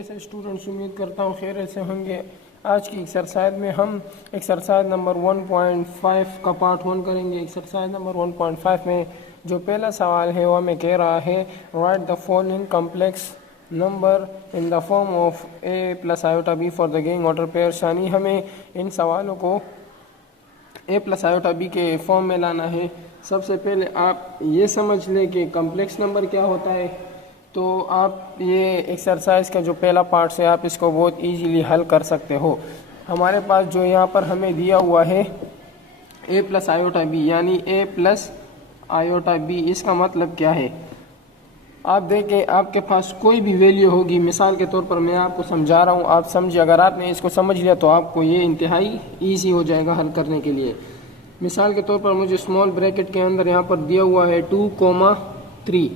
कैसे स्टूडेंट्स, उम्मीद करता हूँ खैरियत से होंगे। आज की एक्सरसाइज में हम एक्सरसाइज नंबर 1.5 का पार्ट 1 करेंगे। एक्सरसाइज नंबर 1.5 में जो पहला सवाल है वो हमें कह रहा है right the following complex number in the form of a plus iota b for the giving order pair. यानी हमें इन सवालों को a प्लस आयोटा b के फॉर्म में लाना है। सबसे पहले आप ये समझ लें कि कॉम्प्लेक्स नंबर क्या होता है। तो आप ये एक्सरसाइज का जो पहला पार्ट है आप इसको बहुत इजीली हल कर सकते हो। हमारे पास जो यहाँ पर हमें दिया हुआ है a प्लस आयोटा b, यानी a प्लस आयोटा b, इसका मतलब क्या है। आप देखें आपके पास कोई भी वैल्यू होगी, मिसाल के तौर पर मैं आपको समझा रहा हूँ, आप समझिए। अगर आपने इसको समझ लिया तो आपको ये इंतहाई ईजी हो जाएगा हल करने के लिए। मिसाल के तौर पर मुझे स्मॉल ब्रैकेट के अंदर यहाँ पर दिया हुआ है 2,3,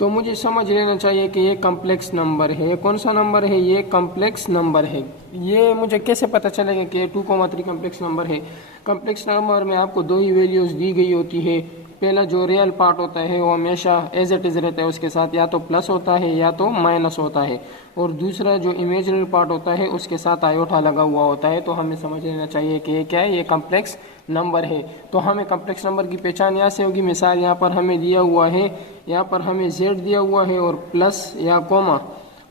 तो मुझे समझ लेना चाहिए कि ये कॉम्प्लेक्स नंबर है। कौन सा नंबर है? ये कॉम्प्लेक्स नंबर है। ये मुझे कैसे पता चलेगा कि ये 2,3 कॉम्प्लेक्स नंबर है? कॉम्प्लेक्स नंबर में आपको दो ही वैल्यूज़ दी गई होती है। पहला जो रियल पार्ट होता है वो हमेशा एज इट इज़ रहता है, उसके साथ या तो प्लस होता है या तो माइनस होता है, और दूसरा जो इमेजिनरी पार्ट होता है उसके साथ आयोटा लगा हुआ होता है। तो हमें समझ लेना चाहिए कि ये क्या है, ये कॉम्प्लेक्स नंबर है। तो हमें कॉम्प्लेक्स नंबर की पहचान यहाँ से होगी। मिसाल यहाँ पर हमें दिया हुआ है, यहाँ पर हमें z दिया हुआ है और प्लस या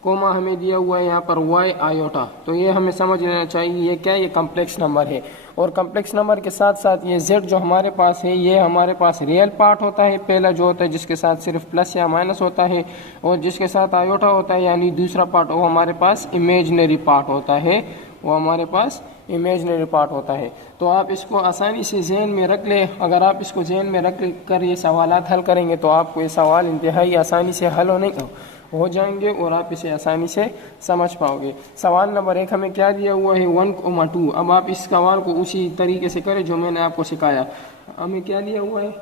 कोमा हमें दिया हुआ है यहाँ पर y आयोटा। तो ये हमें समझ लेना चाहिए ये क्या है, ये कॉम्प्लेक्स नंबर है। और कॉम्प्लेक्स नंबर के साथ साथ ये z जो हमारे पास है ये हमारे पास रियल पार्ट होता है, पहला जो होता है जिसके साथ सिर्फ प्लस या माइनस होता है, और जिसके साथ आयोटा होता है यानी दूसरा पार्ट वो हमारे पास इमेजिनरी पार्ट होता है, वो हमारे पास इमेजिनरी पार्ट होता है। तो आप इसको आसानी से जहन में रख ले। अगर आप इसको जहन में रख कर ये सवालात हल करेंगे तो आपको ये सवाल इंतहाई आसानी से हल हो जाएंगे और आप इसे आसानी से समझ पाओगे। सवाल नंबर 1 हमें क्या दिया हुआ है 1,2। अब आप इस सवाल को उसी तरीके से करें जो मैंने आपको सिखाया। हमें क्या दिया हुआ है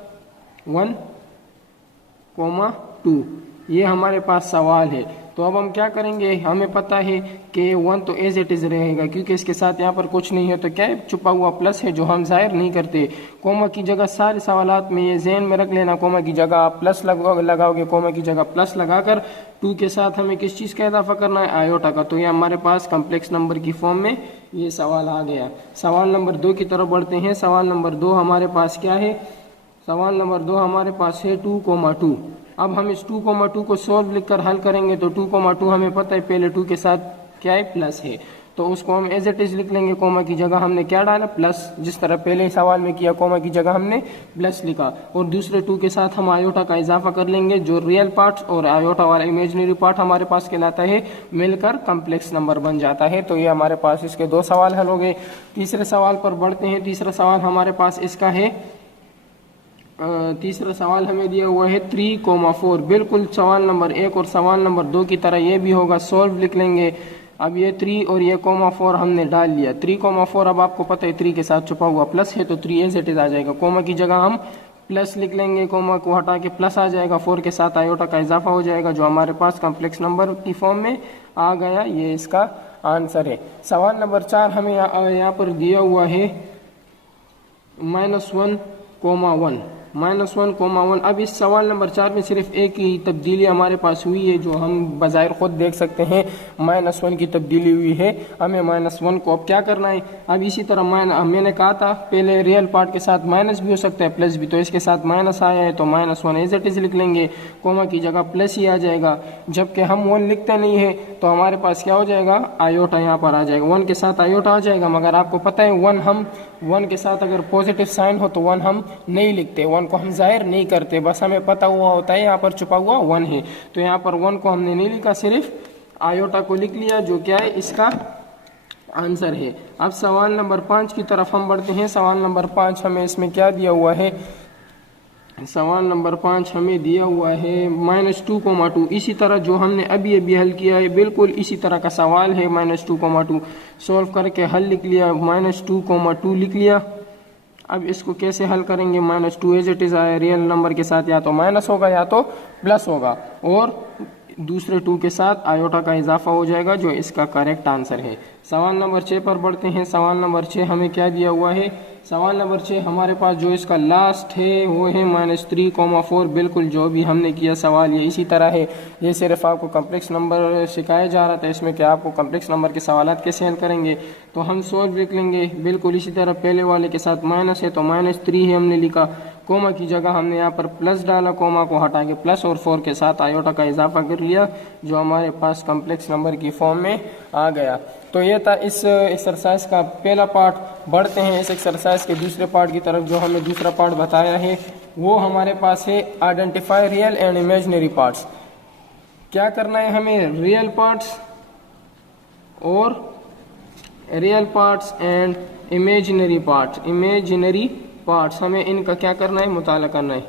1,2, ये हमारे पास सवाल है। तो अब हम क्या करेंगे, हमें पता है कि 1 तो एज इट इज़ रहेगा क्योंकि इसके साथ यहाँ पर कुछ नहीं है, तो क्या है, छुपा हुआ प्लस है जो हम जाहिर नहीं करते। कोमा की जगह सारे सवालात में ये जहन में रख लेना, कोमा की जगह आप प्लस लगाओगे, कोमा की जगह प्लस लगाकर 2 के साथ हमें किस चीज़ का इजाफा करना है, आयोटा का। तो ये हमारे पास कॉम्प्लेक्स नंबर की फॉर्म में ये सवाल आ गया। सवाल नंबर 2 की तरफ बढ़ते हैं। सवाल नंबर 2 हमारे पास क्या है? सवाल नंबर 2 हमारे पास है 2,2। अब हम इस 2,2 को सॉल्व लिखकर हल करेंगे। तो 2,2 हमें पता है पहले 2 के साथ क्या है, प्लस है, तो उसको हम एज इट इज लिख लेंगे। कोमा की जगह हमने क्या डाला, प्लस, जिस तरह पहले सवाल में किया, कोमा की जगह हमने प्लस लिखा, और दूसरे 2 के साथ हम आयोटा का इजाफा कर लेंगे। जो रियल पार्ट और आयोटा वाला इमेजिनरी पार्ट हमारे पास कहलाता है, मिलकर कॉम्प्लेक्स नंबर बन जाता है। तो ये हमारे पास इसके 2 सवाल हल हो गए। तीसरे सवाल पर बढ़ते हैं। तीसरा सवाल हमारे पास इसका है, तीसरा सवाल हमें दिया हुआ है 3,4। बिल्कुल सवाल नंबर 1 और सवाल नंबर 2 की तरह ये भी होगा, सॉल्व लिख लेंगे। अब ये 3 और ये 4 हमने डाल लिया। 3,4 अब आपको पता है 3 के साथ छुपा हुआ प्लस है, तो 3 एज इट इज आ जाएगा। कोमा की जगह हम प्लस लिख लेंगे, कोमा को हटा के प्लस आ जाएगा, 4 के साथ आयोटा का इजाफा हो जाएगा, जो हमारे पास कॉम्प्लेक्स नंबर की फॉर्म में आ गया। ये इसका आंसर है। सवाल नंबर 4 हमें यहाँ पर दिया हुआ है -1,1 -1,1। अब इस सवाल नंबर 4 में सिर्फ एक ही तब्दीली हमारे पास हुई है जो हम बज़ाहिर खुद देख सकते हैं, -1 की तब्दीली हुई है। हमें -1 को अब क्या करना है, अब इसी तरह मैंने कहा था पहले रियल पार्ट के साथ माइनस भी हो सकता है, प्लस भी, तो इसके साथ माइनस आया है तो -1 एज इट इज लिख लेंगे, कोमा की जगह प्लस ही आ जाएगा। जबकि हम 1 लिखते नहीं है तो हमारे पास क्या हो जाएगा, आयोटा यहाँ पर आ जाएगा, 1 के साथ आयोटा आ जाएगा। मगर आपको पता है 1 के साथ अगर पॉजिटिव साइन हो तो 1 हम नहीं लिखते, 1 को हम जाहिर नहीं करते, बस हमें पता हुआ होता है यहाँ पर छुपा हुआ 1 है। तो यहाँ पर 1 को हमने नहीं लिखा, सिर्फ आयोटा को लिख लिया, जो क्या है, इसका आंसर है। अब सवाल नंबर 5 की तरफ हम बढ़ते हैं। सवाल नंबर 5 हमें इसमें क्या दिया हुआ है, सवाल नंबर 5 हमें दिया हुआ है -2,2। इसी तरह जो हमने अभी हल किया है बिल्कुल इसी तरह का सवाल है। -2,2 सॉल्व करके हल लिख लिया, -2,2 लिख लिया। अब इसको कैसे हल करेंगे, -2 एज इट इज आया, रियल नंबर के साथ या तो माइनस होगा या तो प्लस होगा, और दूसरे 2 के साथ आयोटा का इजाफा हो जाएगा, जो इसका करेक्ट आंसर है। सवाल नंबर 6 पर बढ़ते हैं। सवाल नंबर 6 हमें क्या दिया हुआ है? सवाल नंबर 6 हमारे पास जो इसका लास्ट है वो है -3,4। बिल्कुल जो भी हमने किया सवाल ये इसी तरह है। ये सिर्फ आपको कम्प्लेक्स नंबर सिखाया जा रहा था इसमें कि आपको कम्प्लेक्स नंबर के सवालात कैसे हल करेंगे। तो हम सोल्व लिख लेंगे बिल्कुल इसी तरह। पहले वाले के साथ माइनस है तो -3 है हमने लिखा, कोमा की जगह हमने यहाँ पर प्लस डाला, कोमा को हटा के प्लस और 4 के साथ आयोटा का इजाफा कर लिया, जो हमारे पास कम्प्लेक्स नंबर की फॉर्म में आ गया। तो ये था इस एक्सरसाइज का पहला पार्ट। बढ़ते हैं इस एक्सरसाइज के दूसरे पार्ट की तरफ। जो हमें दूसरा पार्ट बताया है वो हमारे पास है identify real and imaginary parts. क्या करना है हमें? रियल पार्ट्स और real parts and imaginary parts हमें इनका क्या करना है? मुताला करना है।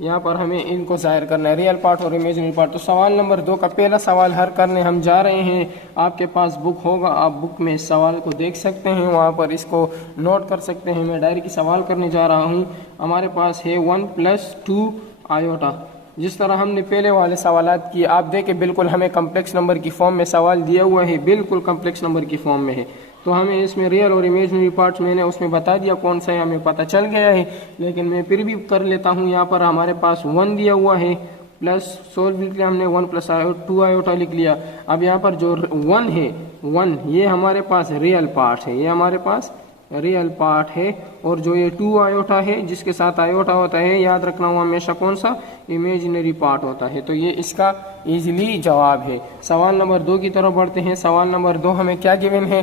यहाँ पर हमें इनको जाहिर करना है, रियल पार्ट और इमेजिनरी पार्ट। तो सवाल नंबर 2 का पहला सवाल हल करने हम जा रहे हैं। आपके पास बुक होगा, आप बुक में इस सवाल को देख सकते हैं, वहाँ पर इसको नोट कर सकते हैं। मैं डायरेक्ट सवाल करने जा रहा हूँ। हमारे पास है 1 + 2 आयोटा। जिस तरह हमने पहले वाले सवालात किए, आप देखें बिल्कुल हमें कम्प्लेक्स नंबर की फॉर्म में सवाल दिया हुआ है, बिल्कुल कम्प्लेक्स नंबर की फॉर्म में है। तो हमें इसमें रियल और इमेजिनरी पार्ट्स मैंने उसमें बता दिया कौन सा है, हमें पता चल गया है, लेकिन मैं फिर भी कर लेता हूँ। यहाँ पर हमारे पास 1 दिया हुआ है, प्लस सोल्व लिख लिया हमने, 1 + 2 आयोटा लिख लिया। अब यहाँ पर जो 1 है, 1 ये हमारे पास रियल पार्ट है, ये हमारे पास रियल पार्ट है। और जो ये 2 आयोटा है जिसके साथ आयोटा होता है, याद रखना वो हमेशा कौन सा? इमेजिनरी पार्ट होता है। तो ये इसका इजीली जवाब है। सवाल नंबर 2 की तरफ बढ़ते हैं। सवाल नंबर 2 हमें क्या गिवन है?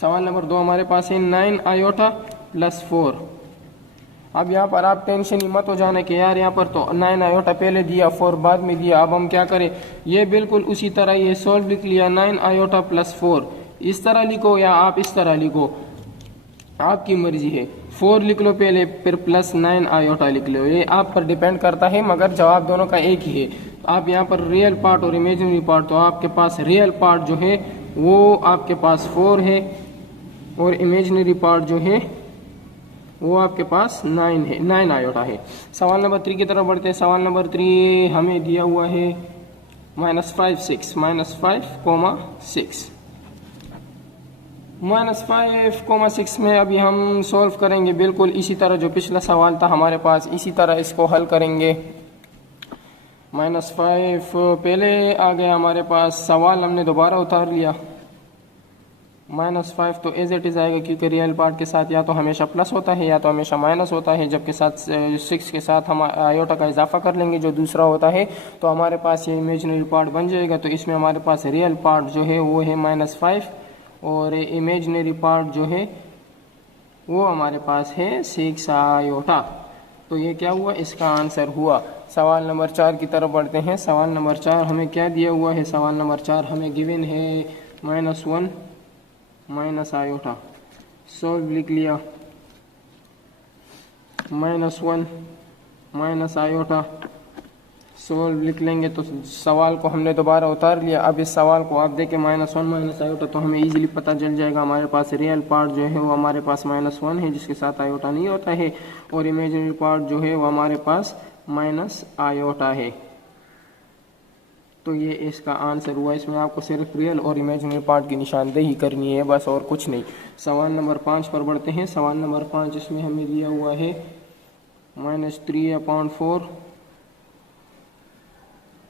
सवाल नंबर 2 हमारे पास है 9 आयोटा + 4। अब यहाँ पर आप टेंशन ही मत हो जाने कि यार यहाँ पर तो 9 आयोटा पहले दिया, 4 बाद में दिया। अब हम क्या करें? ये बिल्कुल उसी तरह ये सोल्व लिख लिया, 9 आयोटा + 4। इस तरह लिखो या आप इस तरह लिखो, आपकी मर्जी है। 4 लिख लो पहले, फिर +9 आयोटा लिख लो, ये आप पर डिपेंड करता है, मगर जवाब दोनों का एक ही है। आप यहाँ पर रियल पार्ट और इमेजिनरी पार्ट, तो आपके पास रियल पार्ट जो है वो आपके पास 4 है और इमेजिनरी पार्ट जो है वो आपके पास 9 है, 9 आयोटा है। सवाल नंबर 3 की तरफ बढ़ते हैं। सवाल नंबर 3 हमें दिया हुआ है -5, 6, -5,6 -5,6 में अभी हम सॉल्व करेंगे बिल्कुल इसी तरह जो पिछला सवाल था हमारे पास, इसी तरह इसको हल करेंगे। -5 पहले आ गया हमारे पास, सवाल हमने दोबारा उतार लिया। -5 तो एज इट इज़ आएगा, क्योंकि रियल पार्ट के साथ या तो हमेशा प्लस होता है या तो हमेशा माइनस होता है। जबकि साथ 6 के साथ हम आयोटा का इजाफा कर लेंगे जो दूसरा होता है, तो हमारे पास ये इमेजिनरी पार्ट बन जाएगा। तो इसमें हमारे पास रियल पार्ट जो है वो है -5 और इमेजिनरी पार्ट जो है वो हमारे पास है 6 आयोटा। तो ये क्या हुआ? इसका आंसर हुआ। सवाल नंबर 4 की तरफ बढ़ते हैं। सवाल नंबर 4 हमें क्या दिया हुआ है? सवाल नंबर 4 हमें गिवन है -1 - आयोटा। सोल्व लिख लिया, -1 - आयोटा सोल्व लिख लेंगे। तो सवाल को हमने दोबारा उतार लिया। अब इस सवाल को आप देखें -1 - आयोटा, तो हमें इजीली पता चल जाएगा हमारे पास रियल पार्ट जो है वो हमारे पास -1 है जिसके साथ आयोटा नहीं होता है, और इमेजिनरी पार्ट जो है वो हमारे पास -आयोटा है। तो ये इसका आंसर हुआ। इसमें आपको सिर्फ रियल और इमेजिनरी पार्ट की निशानदेही करनी है बस, और कुछ नहीं। सवाल नंबर 5 पर बढ़ते हैं। सवाल नंबर 5 इसमें हमें दिया हुआ है -3/4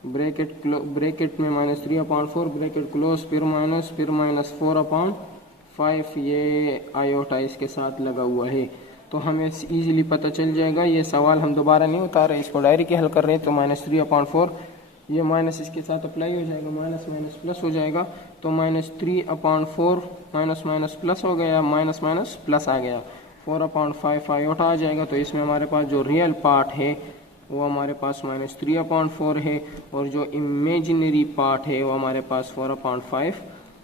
ब्रैकेट में -3/4 ब्रैकेट क्लोज, फिर -4/5 ये आयोटा इसके साथ लगा हुआ है। तो हमें इजीली पता चल जाएगा। ये सवाल हम दोबारा नहीं उतार रहे, इसको डायरेक्ट हल कर रहे हैं। तो -3/4 ये माइनस इसके साथ अप्लाई हो जाएगा, माइनस माइनस प्लस हो जाएगा। तो -3/4 माइनस माइनस प्लस हो गया, माइनस माइनस प्लस आ गया, 4/5 आयोटा आ जाएगा। तो इसमें हमारे पास जो रियल पार्ट है वो हमारे पास -3/4 है, और जो इमेजिनरी पार्ट है वो हमारे पास 4/5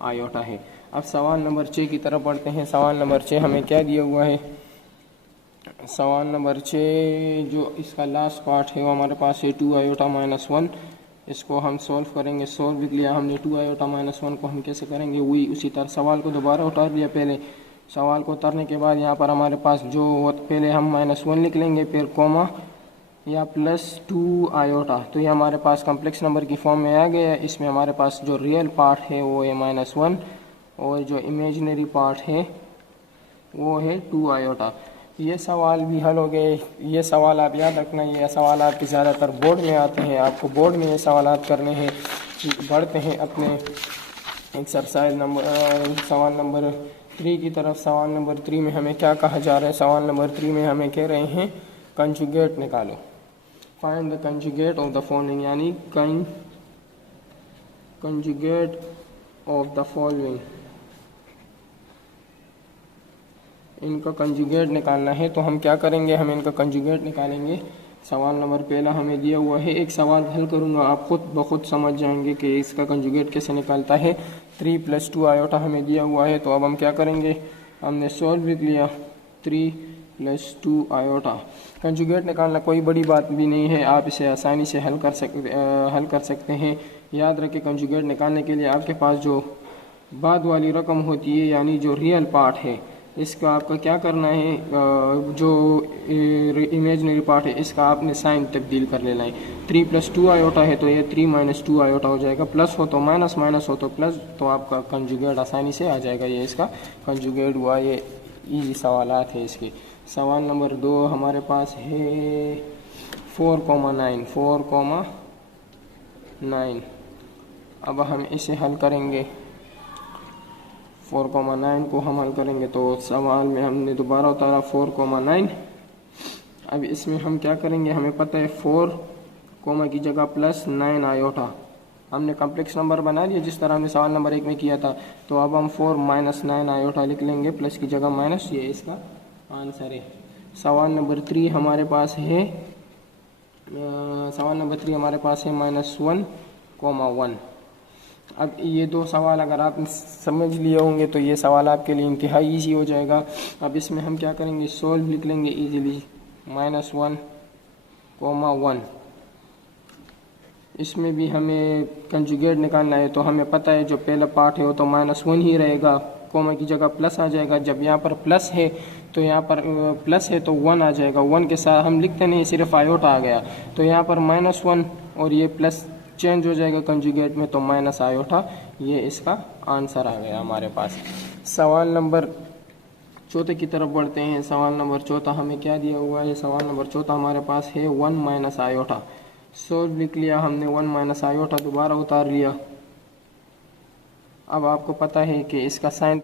आयोटा है। अब सवाल नंबर 6 की तरफ बढ़ते हैं। सवाल नंबर 6 हमें क्या दिया हुआ है? सवाल नंबर 6 जो इसका लास्ट पार्ट है वो हमारे पास है 2 आयोटा -1। इसको हम सॉल्व करेंगे। सॉल्व लिख लिया हमने, 2 आयोटा -1 को हम कैसे करेंगे वही उसी तरह सवाल को दोबारा उतार लिया। पहले सवाल को उतारने के बाद यहाँ पर हमारे पास जो पहले हम -1 लिख लेंगे, फिर कोमा, या +2 आयोटा। तो ये हमारे पास कम्प्लेक्स नंबर की फॉर्म में आ गया है। इसमें हमारे पास जो रियल पार्ट है वो है -1 और जो इमेजिनरी पार्ट है वो है 2 आयोटा। ये सवाल भी हल हो गए। ये सवाल आप याद रखना, ये सवाल आपके ज़्यादातर बोर्ड में आते हैं। आपको बोर्ड में ये सवाल करने हैं। बढ़ते हैं अपने एक्सरसाइज सवाल नंबर 3 की तरफ। सवाल नंबर 3 में हमें क्या कहा जा रहा है? सवाल नंबर 3 में हमें कह रहे हैं कंजुगेट निकालो। Find the conjugate of the following, यानी कंजुगेट ऑफ द फॉलोइंग, इनका कंजुगेट निकालना है। तो हम क्या करेंगे? हम इनका कंजुगेट निकालेंगे। सवाल नंबर पहला हमें दिया हुआ है, एक सवाल हल करूंगा, आप खुद ब खुद समझ जाएंगे कि इसका कंजुगेट कैसे निकलता है। 3 + 2 आयोटा हमें दिया हुआ है। तो अब हम क्या करेंगे? हमने सॉल्व लिख लिया 3 + 2 आयोटा। कंजुगेट निकालना कोई बड़ी बात भी नहीं है, आप इसे आसानी से हल कर सकते हैं। याद रखें, कंजुगेट निकालने के लिए आपके पास जो बाद वाली रकम होती है, यानी जो रियल पार्ट है, इसका आपका क्या करना है? जो इमेजनरी पार्ट है इसका आपने साइन तब्दील कर लेना है। 3 + 2 आयोटा है तो ये 3 - 2 आयोटा हो जाएगा। प्लस हो तो माइनस, माइनस हो तो प्लस, तो आपका कंजुगेट आसानी से आ जाएगा। ये इसका कंजुगेट हुआ। ये इजी सवालात है इसके। सवाल नंबर 2 हमारे पास है 4,9। 4,9। अब हम इसे हल करेंगे। 4,9 को हम हल करेंगे तो सवाल में हमने दोबारा उतारा 4,9। अब इसमें हम क्या करेंगे? हमें पता है 4 की जगह +9 आयोटा। हमने कम्प्लेक्स नंबर बना लिया जिस तरह हमने सवाल नंबर 1 में किया था। तो अब हम 4 - 9 आयोटा लिख लेंगे, प्लस की जगह माइनस। ये इसका आंसर है। सवाल नंबर 3 हमारे पास है -1,1। अब ये दो सवाल अगर आप समझ लिए होंगे तो ये सवाल आपके लिए इंतहाई ईजी हो जाएगा। अब इसमें हम क्या करेंगे? सॉल्व लिख लेंगे इजीली -1,1। इसमें भी हमें कंजुगेट निकालना है। तो हमें पता है जो पहला पार्ट है वो तो -1 ही रहेगा, कोमा की जगह प्लस आ जाएगा। जब यहाँ पर प्लस है तो यहाँ पर प्लस है तो 1 आ जाएगा। 1 के साथ हम लिखते नहीं, सिर्फ आयोटा आ गया। तो यहाँ पर -1 और ये प्लस चेंज हो जाएगा कंजुगेट में, तो माइनस आयोटा। ये इसका आंसर आ गया हमारे पास। सवाल नंबर 4 की तरफ बढ़ते हैं। सवाल नंबर 4 हमें क्या दिया हुआ है? सवाल नंबर 4 हमारे पास है 1 - आयोटा। सोल्व लिख लिया हमने 1 - आयोटा, दोबारा उतार लिया। अब आपको पता है कि इसका साइन